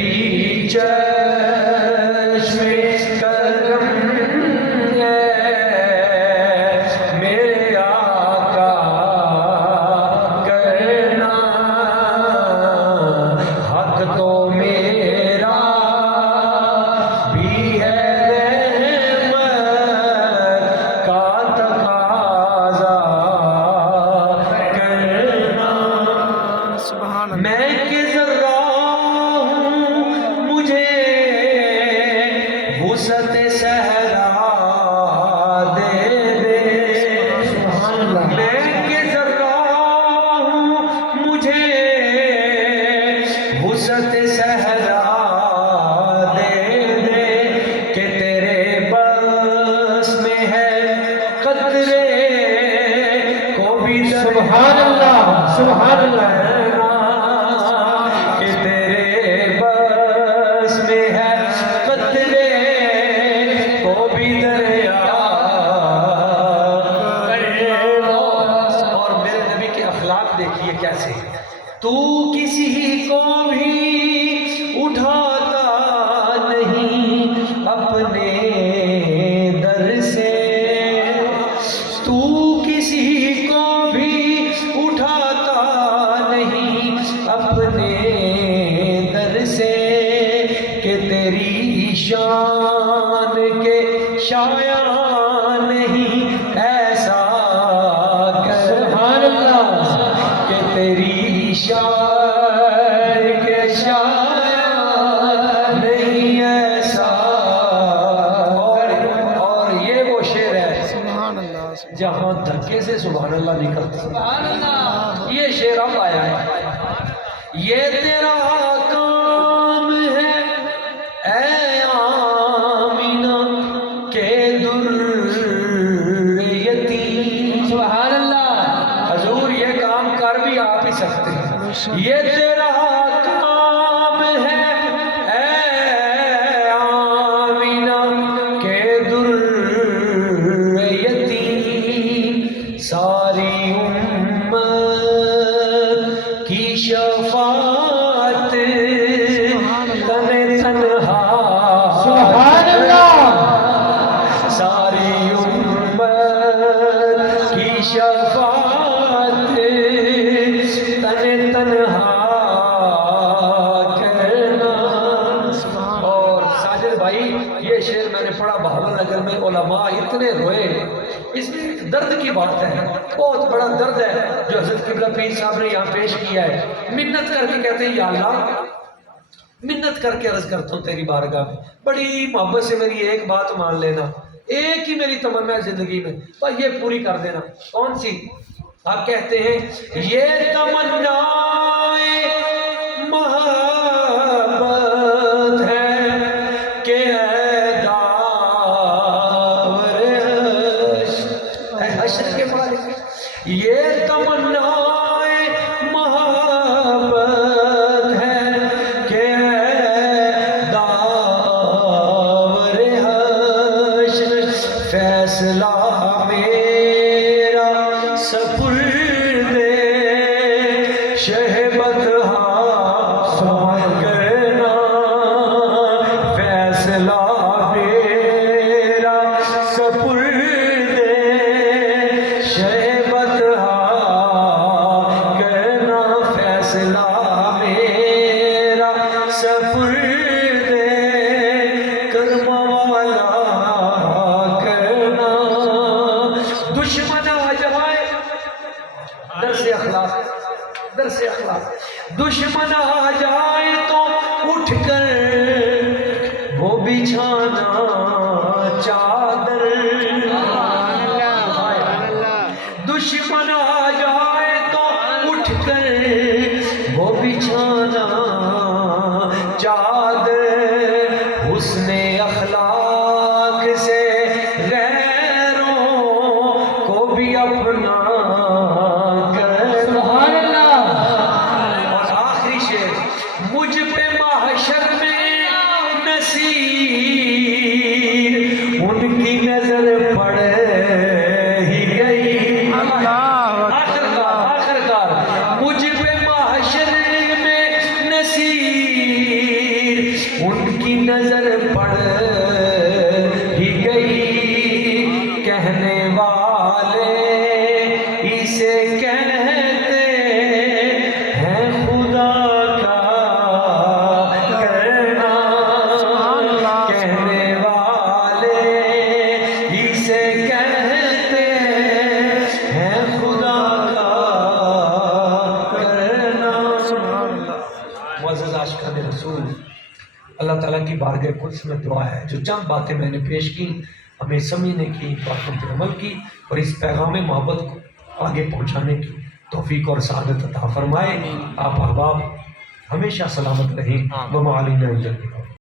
چشم کرم ہے میرے آقا کرنا. حق تو میرا بھی ہے رحمت کا تقاضا کرنا. سبحان اللہ. میں کہ ذرا ہوں مجھے وسعت صحرا دے دے. میں کہ ذرا ہوں مجھے وسعت صحرا دے دے کہ تیرے بس میں ہے قطرے کو بھی سبحان اللہ. سبحان اللہ. کہ تیرے بس میں ہے قطرے کو بھی دریا کرنا. اور میرے نبی کے اخلاق دیکھیے کیسے. تو کسی کو بھی اٹھاتا نہیں اپنے در سے. تو کسی کو بھی اٹھاتا نہیں اپنے در سے کہ تیری شان کے شایان نہیں ایسا کر. سبحان اللہ. کہ تیری شان کے شایان نہیں ایسا. اور یہ وہ شعر ہے سبحان اللہ. جہاں دھکے سے سبحان اللہ نکلتا. یہ شعر اب آیا ہے. یہ تیرا کام ہے اے آمینہ کے در یتیم. سبحان اللہ. حضور یہ کام کر بھی آپ ہی سکتے ہیں. یہ تیرا کام ہے اے آمینہ کے در یتیم. ساری امت کی شفاعت تن تنہا. سبحان اللہ. ساری امت کی شفاعت تن تنہا کرنا. اور ساجد بھائی یہ شعر میں نے پڑھا بہاول نگر میں. علماء اتنے روئے. اس میں ایک درد کی بات ہے. بہت بڑا درد ہے جو حضرت قبلہ پیر صاحب نے یہاں پیش کیا ہے. منت کر کے کہتے ہیں یا اللہ منت کر کے عرض کرتا ہوں تیری بارگاہ میں بڑی محبت سے میری ایک بات مان لینا. ایک ہی میری تمنا ہے زندگی میں بس یہ پوری کر دینا. کون سی؟ آپ کہتے ہیں یہ تمنا محبت ہے کہ اے داور حشر کے مالک. یہ تمنا محبت ہے کہ اے داور حشر فیصلہ میرا سپرد شہبت کرنا. فیصلہ میرا سپرد شہبت کرنا. فیصلہ میرا سپرد کرم والا کرنا. دشمن آ جائے درس اخلاق درس اخلاق. دشمن آ جائے تو اٹھ کر وہ بچھانا چادر. دشمن آ جائے تو اٹھ کر وہ بچھانا چادر. حسن اخلاق سے غیروں ان کی نظر پڑ ہی گئی کہنے والے اسے کہتے ہیں خدا کا کرنا کہنے والے اسے کہتے ہیں خدا کا کرنا معزز عاشقان رسول اللہ تعالیٰ کی بارگاہ قدس میں دعا ہے جو چند باتیں میں نے پیش کی ہمیں سمجھنے کی باتوں پر عمل کی اور اس پیغام محبت کو آگے پہنچانے کی توفیق اور سعادت عطا فرمائے آپ احباب ہمیشہ سلامت رہیں وما علینا الا البلاغ